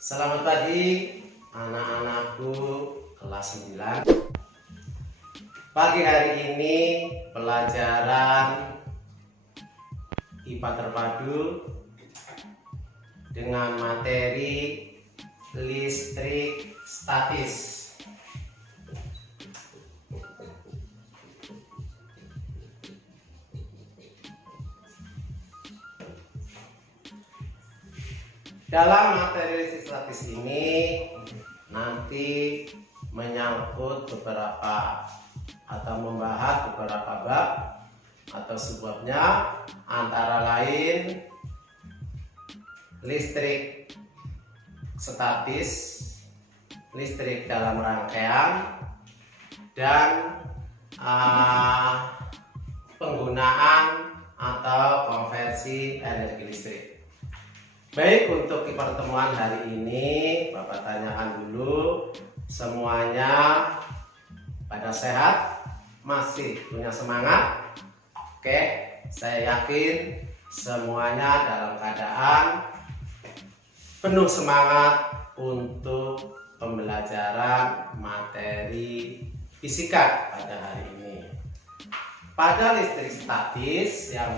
Selamat pagi anak-anakku kelas 9. Pagi hari ini pelajaran IPA terpadu dengan materi listrik statis. Dalam materi listrik statis ini nanti menyangkut beberapa atau membahas beberapa bab atau sebabnya, antara lain listrik statis, listrik dalam rangkaian, dan penggunaan atau konversi energi listrik. Baik, untuk pertemuan hari ini Bapak tanyakan dulu, semuanya pada sehat? Masih punya semangat? Oke, saya yakin semuanya dalam keadaan penuh semangat untuk pembelajaran materi fisika pada hari ini. Pada listrik statis yang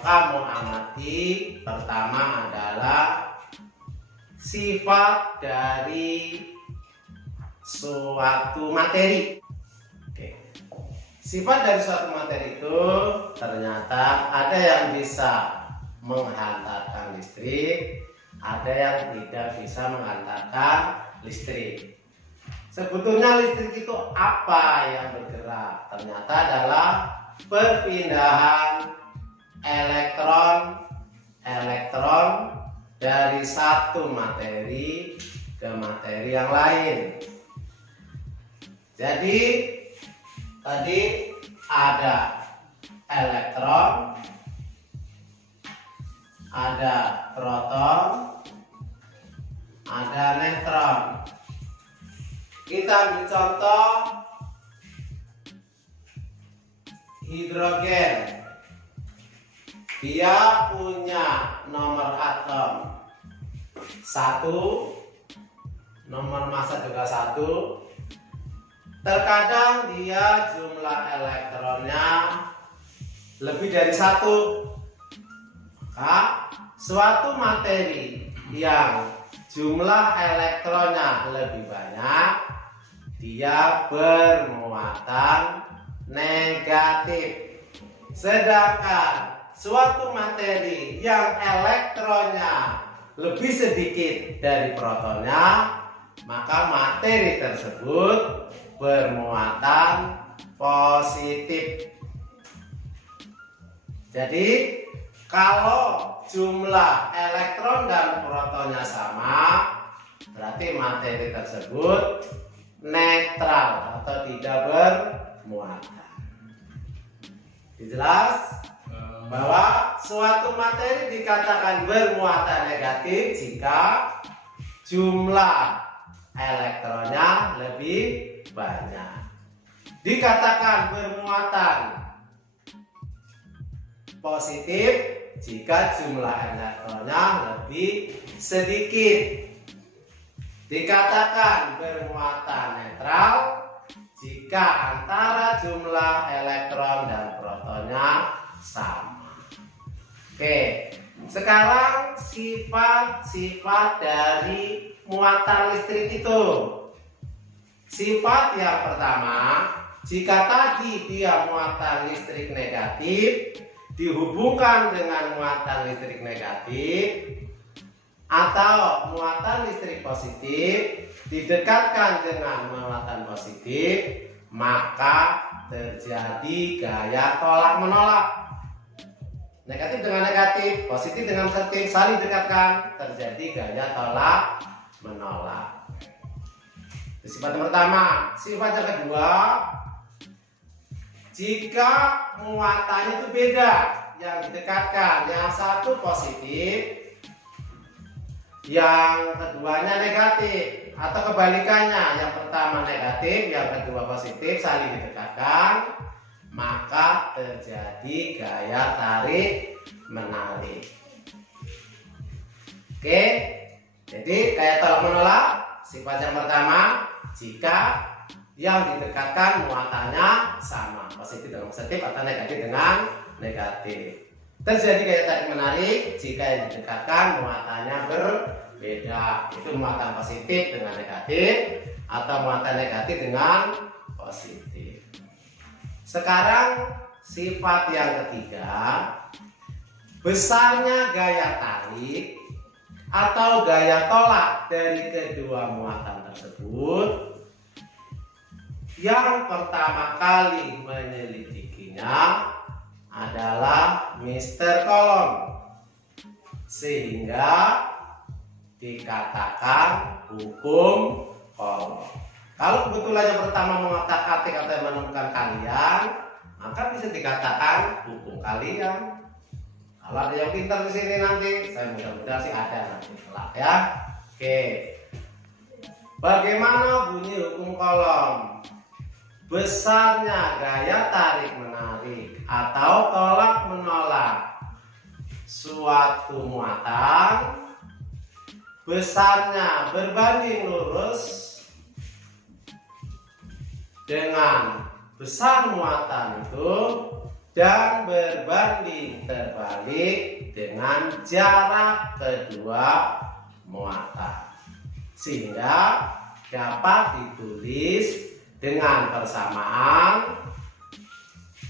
kamu amati pertama adalah sifat dari suatu materi. Oke. Sifat dari suatu materi itu ternyata ada yang bisa menghantarkan listrik, ada yang tidak bisa menghantarkan listrik. Sebetulnya listrik itu apa yang bergerak? Ternyata adalah perpindahan elektron dari satu materi ke materi yang lain. Jadi tadi ada elektron, ada proton, ada neutron. Kita ambil contoh hidrogen. Dia punya nomor atom 1, nomor massa juga 1. Terkadang dia jumlah elektronnya lebih dari 1. Maka suatu materi yang jumlah elektronnya lebih banyak, dia bermuatan negatif. Sedangkan suatu materi yang elektronnya lebih sedikit dari protonnya, maka materi tersebut bermuatan positif. Jadi kalau jumlah elektron dan protonnya sama, berarti materi tersebut netral atau tidak bermuatan. Jelas bahwa suatu materi dikatakan bermuatan negatif jika jumlah elektronnya lebih banyak. Dikatakan bermuatan positif jika jumlah elektronnya lebih sedikit. Dikatakan bermuatan netral jika antara jumlah elektron dan protonnya sama. Oke, sekarang sifat-sifat dari muatan listrik itu. Sifat yang pertama, jika tadi dia muatan listrik negatif dihubungkan dengan muatan listrik negatif, atau muatan listrik positif didekatkan dengan muatan positif, maka terjadi gaya tolak menolak. Negatif dengan negatif, positif dengan positif saling dekatkan, terjadi gaya tolak menolak. Itu sifat yang pertama. Sifat yang kedua, jika muatannya itu beda, yang didekatkan, yang satu positif, yang keduanya negatif, atau kebalikannya, yang pertama negatif, yang kedua positif, saling didekatkan, maka terjadi gaya tarik menarik. Oke, Jadi kayak tolak menolak, sifat yang pertama jika yang didekatkan muatannya sama, positif dengan positif atau negatif dengan negatif. Terjadi gaya tarik menarik jika yang didekatkan muatannya berbeda, itu muatan positif dengan negatif atau muatan negatif dengan positif. Sekarang sifat yang ketiga, besarnya gaya tarik atau gaya tolak dari kedua muatan tersebut. Yang pertama kali menyelidikinya adalah Mr. Coulomb, sehingga dikatakan hukum Coulomb. Kalau kebetulan yang pertama mengotak-atik atau menemukan kalian, maka bisa dikatakan hukum kalian. Kalau ada yang pintar di sini nanti, saya mudah-mudahan sih ada nanti kelak ya. Oke. Bagaimana bunyi hukum Coulomb? Besarnya gaya tarik menarik atau tolak menolak suatu muatan, besarnya berbanding lurus dengan besar muatan itu dan berbanding terbalik dengan jarak kedua muatan, sehingga dapat ditulis dengan persamaan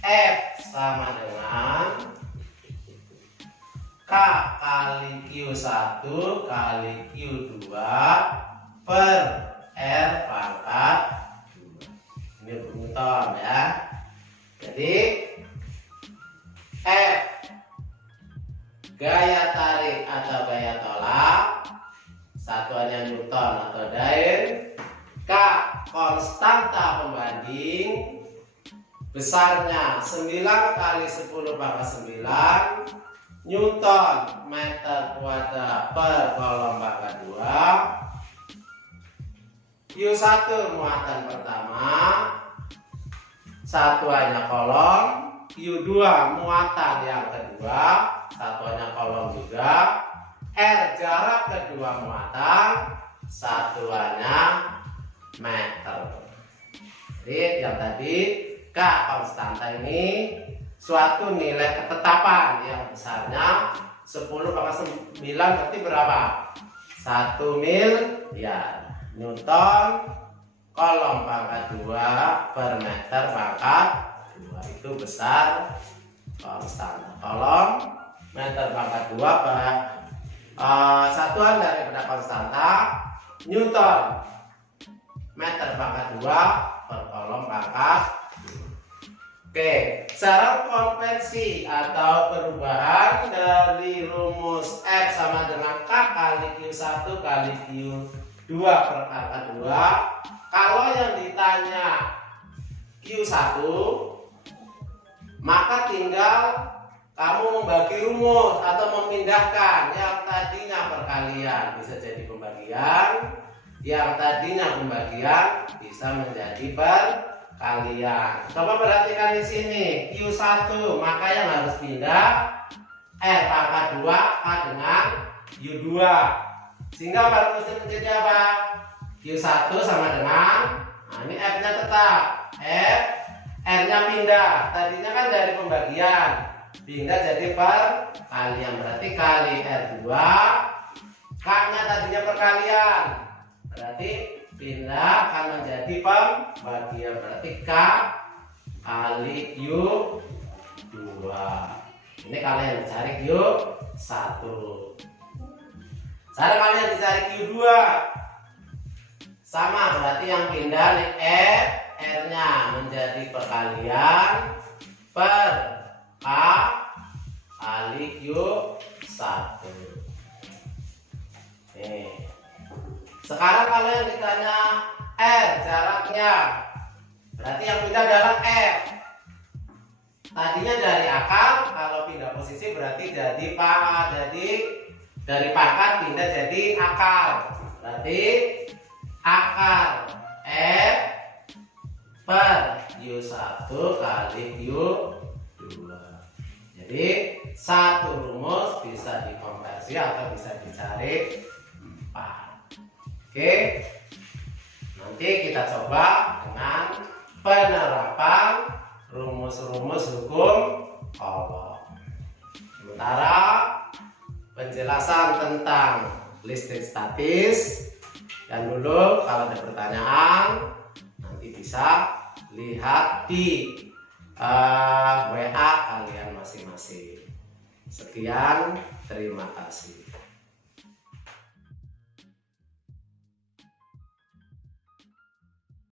F sama dengan K kali Q1 kali Q2 per R pangkat 2. Ini Newton ya. Jadi F gaya tarik atau gaya tolak, satuannya Newton atau Dine. K konstanta pembanding, besarnya 9 kali 10 pangkat 9 Newton meter kuadrat per Coulomb pangkat 2. Q1 muatan pertama, satuannya Coulomb. Q2 muatan yang kedua, satuannya Coulomb juga. R jarak kedua muatan, satuannya meter. Jadi yang tadi K konstanta ini suatu nilai ketetapan yang besarnya 10 pangkat 9 berarti berapa? 1 miliar Newton Coulomb pangkat 2 per meter pangkat 2, itu besar konstanta. Coulomb meter pangkat 2 per satuan daripada konstanta Newton meter pangkat 2 per Coulomb pangkat 2. Oke, secara konvensi atau perubahan dari rumus F sama dengan K kali Q1 kali Q2 per pangkat 2. Kalau yang ditanya Q1, maka tinggal kamu membagi rumus atau memindahkan yang tadinya perkalian bisa jadi pembagian, yang tadinya pembagian bisa menjadi perkalian. Coba perhatikan di sini Q1, maka yang harus pindah R pangkat 2 K dengan U2, sehingga rumusnya menjadi apa? Q1 sama dengan, nah ini F nya tetap, F, R nya pindah, tadinya kan dari pembagian pindah jadi perkalian, berarti kali R2, K nya tadinya perkalian, berarti pindah akan menjadi pembagian, berarti K kali Q2. Ini kalian dicari Q1. Cara kalian dicari Q2 sama, berarti yang pindah nih R nya menjadi perkalian per K kali Q1. Nih. Sekarang kalau yang ditanya R jaraknya, berarti yang pindah adalah F. Tadinya dari akar, kalau pindah posisi berarti jadi pangkat, jadi dari pangkat pindah jadi akar. Berarti akar F per Q1 kali Q2. Jadi satu rumus bisa dikonversi atau bisa dicari Oke, nanti kita coba dengan penerapan rumus-rumus hukum Coulomb. Sementara penjelasan tentang listrik statis, dan dulu kalau ada pertanyaan nanti bisa lihat di WA kalian masing-masing. Sekian, terima kasih.